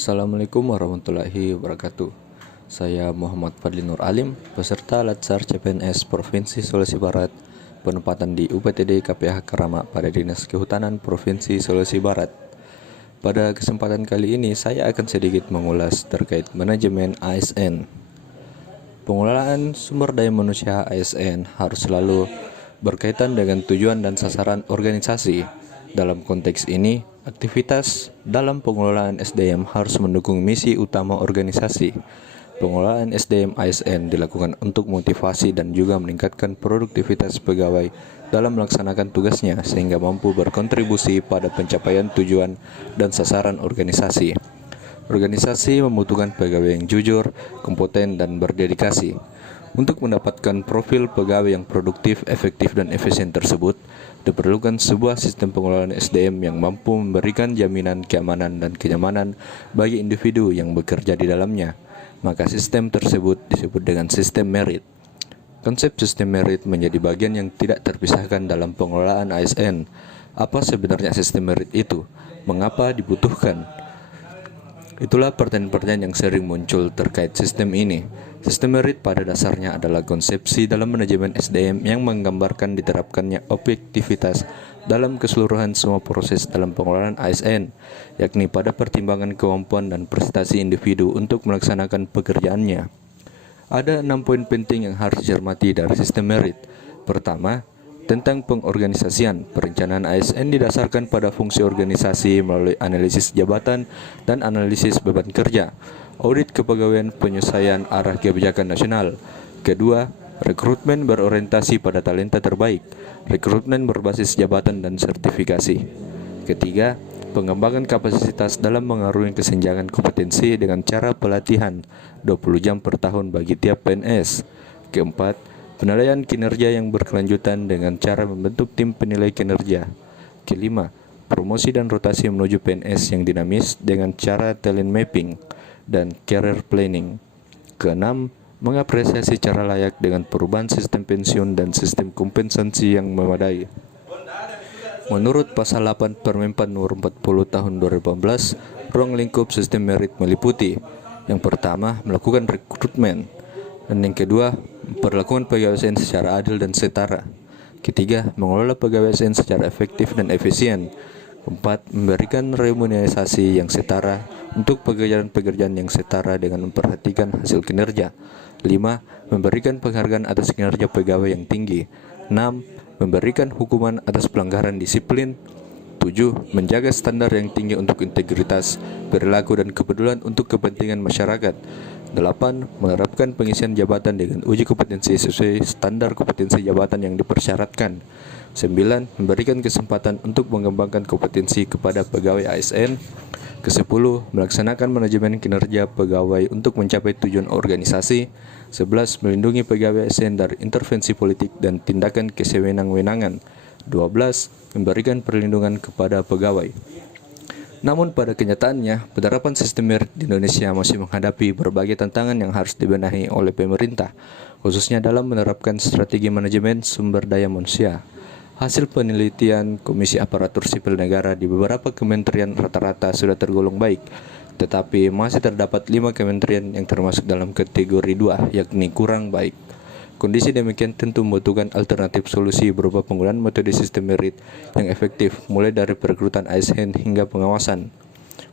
Assalamualaikum warahmatullahi wabarakatuh. Saya Muhammad Fadli Nur Alim, peserta Latsar CPNS Provinsi Sulawesi Barat, penempatan di UPTD KPH Karama pada Dinas Kehutanan Provinsi Sulawesi Barat. Pada kesempatan kali ini saya akan sedikit mengulas terkait manajemen ASN. Pengelolaan sumber daya manusia ASN harus selalu berkaitan dengan tujuan dan sasaran organisasi. Dalam konteks ini, aktivitas dalam pengelolaan SDM harus mendukung misi utama organisasi. Pengelolaan SDM ASN dilakukan untuk motivasi dan juga meningkatkan produktivitas pegawai dalam melaksanakan tugasnya sehingga mampu berkontribusi pada pencapaian tujuan dan sasaran organisasi. Organisasi membutuhkan pegawai yang jujur, kompeten, dan berdedikasi. Untuk mendapatkan profil pegawai yang produktif, efektif, dan efisien tersebut, diperlukan sebuah sistem pengelolaan SDM yang mampu memberikan jaminan keamanan dan kenyamanan bagi individu yang bekerja di dalamnya. Maka sistem tersebut disebut dengan sistem merit. Konsep sistem merit menjadi bagian yang tidak terpisahkan dalam pengelolaan ASN. Apa sebenarnya sistem merit itu? Mengapa dibutuhkan? Itulah pertanyaan-pertanyaan yang sering muncul terkait sistem ini. Sistem merit pada dasarnya adalah konsepsi dalam manajemen SDM yang menggambarkan diterapkannya objektivitas dalam keseluruhan semua proses dalam pengelolaan ASN, yakni pada pertimbangan kemampuan dan prestasi individu untuk melaksanakan pekerjaannya. Ada 6 poin penting yang harus dicermati dari sistem merit. Pertama, tentang pengorganisasian. Perencanaan ASN didasarkan pada fungsi organisasi melalui analisis jabatan dan analisis beban kerja. Audit kepegawaian, penyesuaian arah kebijakan nasional. Kedua, rekrutmen berorientasi pada talenta terbaik. Rekrutmen berbasis jabatan dan sertifikasi. Ketiga, pengembangan kapasitas dalam mengarungi kesenjangan kompetensi dengan cara pelatihan 20 jam per tahun bagi tiap PNS. Keempat, penilaian kinerja yang berkelanjutan dengan cara membentuk tim penilai kinerja. Kelima, promosi dan rotasi menuju PNS yang dinamis dengan cara talent mapping dan career planning. Keenam, mengapresiasi cara layak dengan perubahan sistem pensiun dan sistem kompensasi yang memadai. Menurut Pasal 8 Permenpan Nomor 40 Tahun 2018, ruang lingkup sistem merit meliputi: yang pertama, melakukan rekrutmen, dan yang kedua, memperlakukan pegawai ASN secara adil dan setara. Ketiga, mengelola pegawai ASN secara efektif dan efisien. Keempat, memberikan remunerasi yang setara untuk pekerjaan-pekerjaan yang setara dengan memperhatikan hasil kinerja. 5. Memberikan penghargaan atas kinerja pegawai yang tinggi. 6. Memberikan hukuman atas pelanggaran disiplin. 7. Menjaga standar yang tinggi untuk integritas, perilaku, dan kepedulian untuk kepentingan masyarakat. 8. Menerapkan pengisian jabatan dengan uji kompetensi sesuai standar kompetensi jabatan yang dipersyaratkan. 9. Memberikan kesempatan untuk mengembangkan kompetensi kepada pegawai ASN. Ke-10. Melaksanakan manajemen kinerja pegawai untuk mencapai tujuan organisasi. 11. Melindungi pegawai ASN dari intervensi politik dan tindakan kesewenang-wenangan. 12. Memberikan perlindungan kepada pegawai. Namun pada kenyataannya, penerapan sistem merit di Indonesia masih menghadapi berbagai tantangan yang harus dibenahi oleh pemerintah, khususnya dalam menerapkan strategi manajemen sumber daya manusia. Hasil penelitian Komisi Aparatur Sipil Negara di beberapa kementerian rata-rata sudah tergolong baik, tetapi masih terdapat 5 kementerian yang termasuk dalam kategori 2, yakni kurang baik. Kondisi demikian tentu membutuhkan alternatif solusi berupa penggunaan metode sistem merit yang efektif, mulai dari perekrutan ASN hingga pengawasan.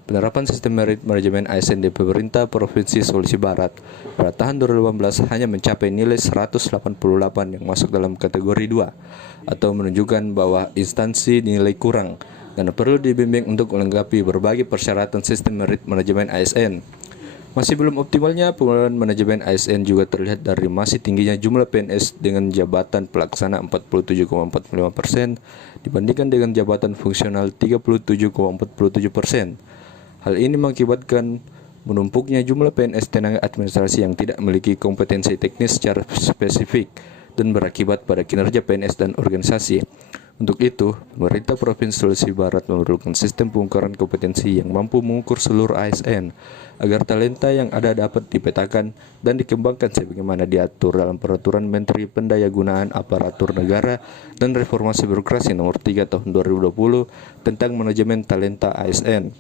Penerapan sistem merit manajemen ASN di pemerintah Provinsi Sulawesi Barat pada tahun 2018 hanya mencapai nilai 188 yang masuk dalam kategori 2, atau menunjukkan bahwa instansi dinilai kurang dan perlu dibimbing untuk melengkapi berbagai persyaratan sistem merit manajemen ASN. Masih belum optimalnya pengelolaan manajemen ASN juga terlihat dari masih tingginya jumlah PNS dengan jabatan pelaksana 47,45% dibandingkan dengan jabatan fungsional 37,47%. Hal ini mengakibatkan menumpuknya jumlah PNS tenaga administrasi yang tidak memiliki kompetensi teknis secara spesifik dan berakibat pada kinerja PNS dan organisasi. Untuk itu, pemerintah Provinsi Sulawesi Barat memerlukan sistem pengukuran kompetensi yang mampu mengukur seluruh ASN agar talenta yang ada dapat dipetakan dan dikembangkan sebagaimana diatur dalam Peraturan Menteri Pendayagunaan Aparatur Negara dan Reformasi Birokrasi Nomor 3 Tahun 2020 tentang manajemen talenta ASN.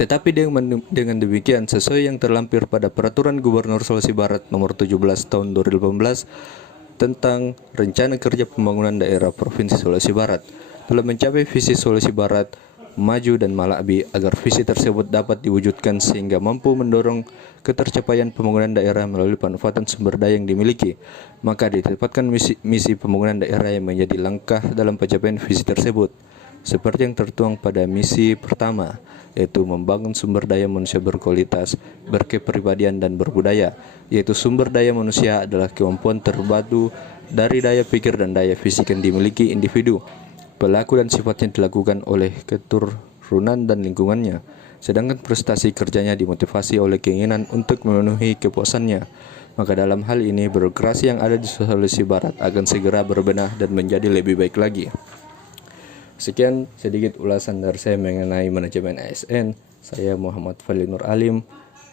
Tetapi dengan demikian, sesuai yang terlampir pada Peraturan Gubernur Sulawesi Barat Nomor 17 Tahun 2018 tentang Rencana Kerja Pembangunan Daerah Provinsi Sulawesi Barat, telah mencapai visi Sulawesi Barat maju dan Malabi agar visi tersebut dapat diwujudkan sehingga mampu mendorong ketercapaian pembangunan daerah melalui pemanfaatan sumber daya yang dimiliki. Maka ditetapkan misi pembangunan daerah yang menjadi langkah dalam pencapaian visi tersebut, seperti yang tertuang pada misi pertama, yaitu membangun sumber daya manusia berkualitas, berkepribadian dan berbudaya, yaitu sumber daya manusia adalah kemampuan terpadu dari daya pikir dan daya fisik yang dimiliki individu, pelaku dan sifatnya dilakukan oleh keturunan dan lingkungannya, sedangkan prestasi kerjanya dimotivasi oleh keinginan untuk memenuhi kepuasannya. Maka dalam hal ini birokrasi yang ada di Sulawesi Barat akan segera berbenah dan menjadi lebih baik lagi. Sekian sedikit ulasan dari saya mengenai manajemen ASN. Saya Muhammad Fadli Nur Alim.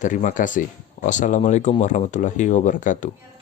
Terima kasih. Wassalamualaikum warahmatullahi wabarakatuh.